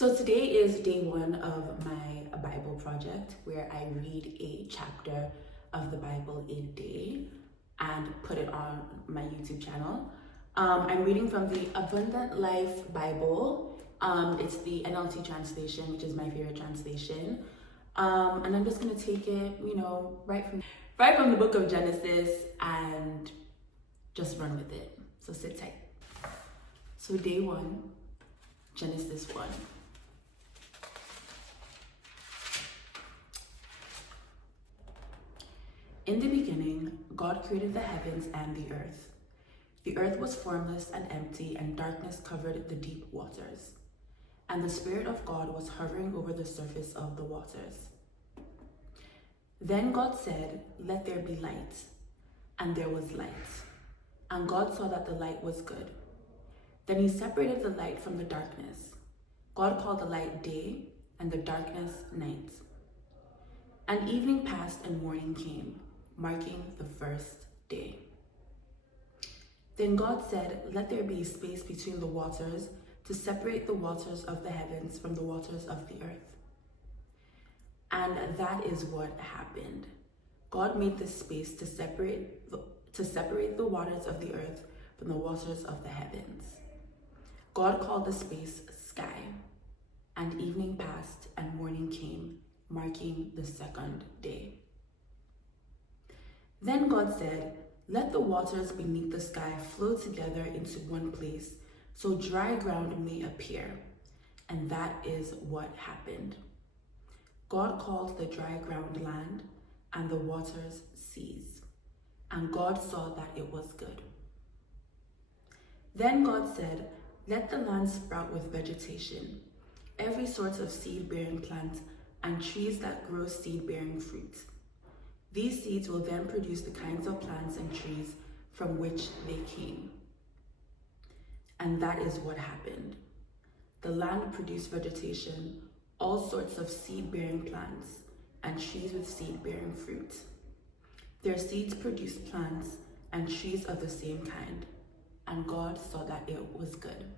So today is day one of my Bible project where I read a chapter of the Bible a day and put it on my YouTube channel. I'm reading from the Abundant Life Bible. It's the NLT translation, which is my favorite translation. And I'm just gonna take it, right from the book of Genesis and just run with it. So sit tight. So day one, Genesis 1. In the beginning, God created the heavens and the earth. The earth was formless and empty, and darkness covered the deep waters. And the Spirit of God was hovering over the surface of the waters. Then God said, "Let there be light." And there was light. And God saw that the light was good. Then he separated the light from the darkness. God called the light day, and the darkness night. And evening passed and morning came, marking the first day. Then God said, "Let there be space between the waters to separate the waters of the heavens from the waters of the earth." And that is what happened. God made this space to separate the waters of the earth from the waters of the heavens. God called the space sky. And evening passed and morning came, marking the second day. Then God said, "Let the waters beneath the sky flow together into one place, so dry ground may appear." And that is what happened. God called the dry ground land, and the waters seas. And God saw that it was good. Then God said, "Let the land sprout with vegetation, every sort of seed-bearing plant, and trees that grow seed-bearing fruit. These seeds will then produce the kinds of plants and trees from which they came." And that is what happened. The land produced vegetation, all sorts of seed-bearing plants, and trees with seed-bearing fruit. Their seeds produced plants and trees of the same kind, and God saw that it was good.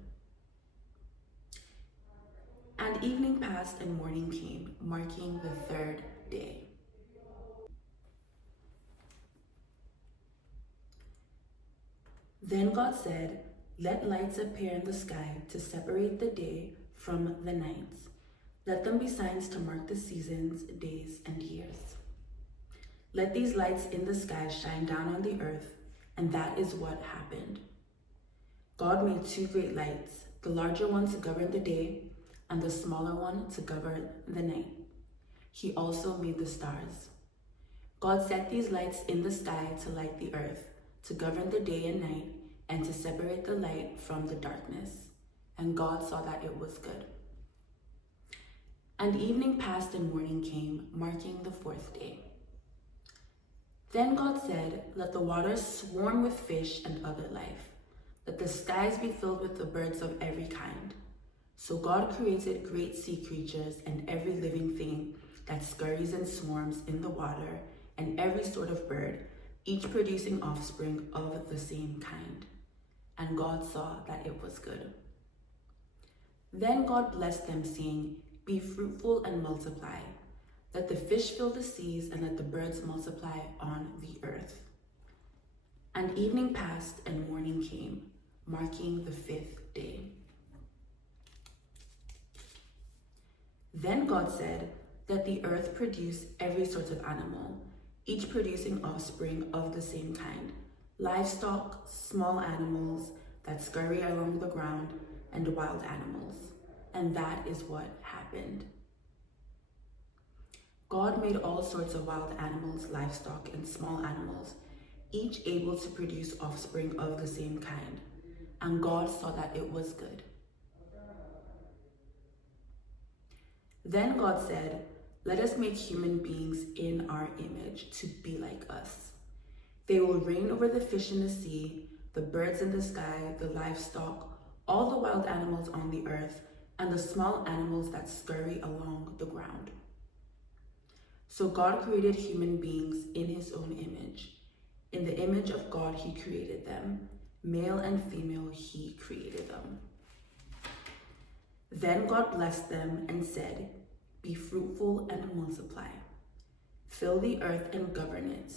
And evening passed and morning came, marking the third day. Then God said, "Let lights appear in the sky to separate the day from the night. Let them be signs to mark the seasons, days, and years. Let these lights in the sky shine down on the earth," and that is what happened. God made two great lights, the larger one to govern the day, and the smaller one to govern the night. He also made the stars. God set these lights in the sky to light the earth, to govern the day and night, and to separate the light from the darkness. And God saw that it was good. And evening passed and morning came, marking the fourth day. Then God said, "Let the waters swarm with fish and other life. Let the skies be filled with the birds of every kind." So God created great sea creatures and every living thing that scurries and swarms in the water, and every sort of bird, each producing offspring of the same kind. And God saw that it was good. Then God blessed them, saying, "Be fruitful and multiply. Let the fish fill the seas, and let the birds multiply on the earth." And evening passed and morning came, marking the fifth day. Then God said, "Let the earth produce every sort of animal, each producing offspring of the same kind, livestock, small animals that scurry along the ground, and wild animals." And that is what happened. God made all sorts of wild animals, livestock, and small animals, each able to produce offspring of the same kind. And God saw that it was good. Then God said, "Let us make human beings in our image, to be like us. They will reign over the fish in the sea, the birds in the sky, the livestock, all the wild animals on the earth, and the small animals that scurry along the ground." So God created human beings in his own image. In the image of God he created them. Male and female he created them. Then God blessed them and said, "Be fruitful and multiply. Fill the earth and govern it.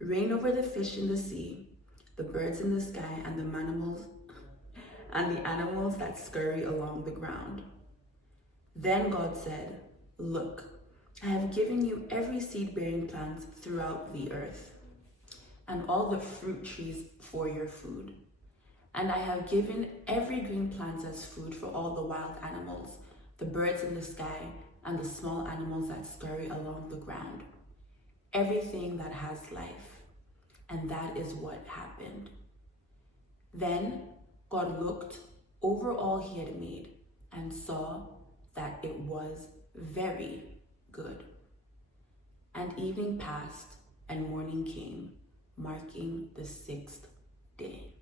Reign over the fish in the sea, the birds in the sky, and the animals that scurry along the ground." Then God said, "Look, I have given you every seed-bearing plant throughout the earth, and all the fruit trees for your food. And I have given every green plant as food for all the wild animals, the birds in the sky, and the small animals that scurry along the ground, everything that has life." And that is what happened. Then God looked over all he had made and saw that it was very good. And evening passed and morning came, marking the sixth day.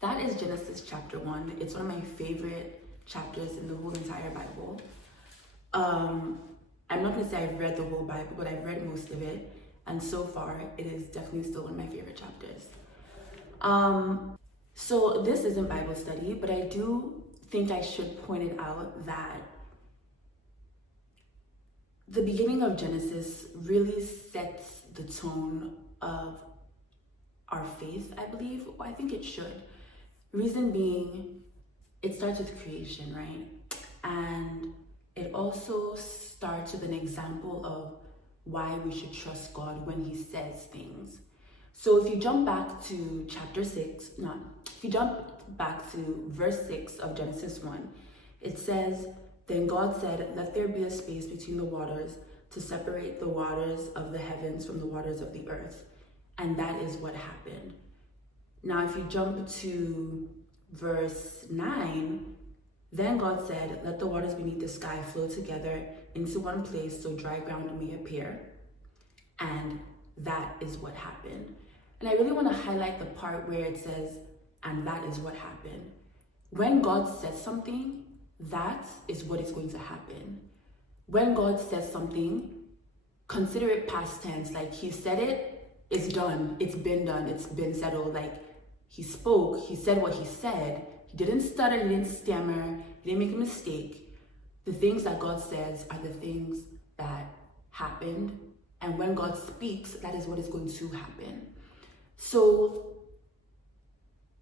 That is Genesis chapter 1. It's one of my favorite chapters in the whole entire Bible. I'm not going to say I've read the whole Bible, but I've read most of it. And so far, it is definitely still one of my favorite chapters. So this isn't Bible study, but I do think I should point it out that the beginning of Genesis really sets the tone of our faith, I believe. Well, I think it should. Reason being, it starts with creation, right? And it also starts with an example of why we should trust God when he says things. So if you jump back to verse 6 of Genesis 1, it says, "Then God said, let there be a space between the waters to separate the waters of the heavens from the waters of the earth." And that is what happened. Now, if you jump to verse 9, "Then God said, let the waters beneath the sky flow together into one place so dry ground may appear." And that is what happened. And I really want to highlight the part where it says, "and that is what happened." When God says something, that is what is going to happen. When God says something, consider it past tense. Like, he said it, it's done, it's been settled. Like, he spoke, he said what he said. He didn't stutter, he didn't stammer, he didn't make a mistake. The things that God says are the things that happened. And when God speaks, that is what is going to happen. So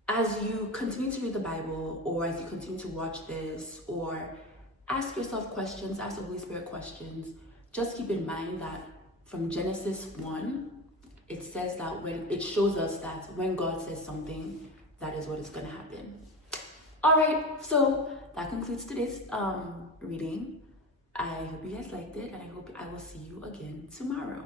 as you continue to read the Bible, or as you continue to watch this, or ask yourself questions, ask the Holy Spirit questions, just keep in mind that from Genesis 1, it says that it shows us that when God says something, that is what is going to happen. All right, so that concludes today's reading. I hope you guys liked it, and I hope I will see you again tomorrow.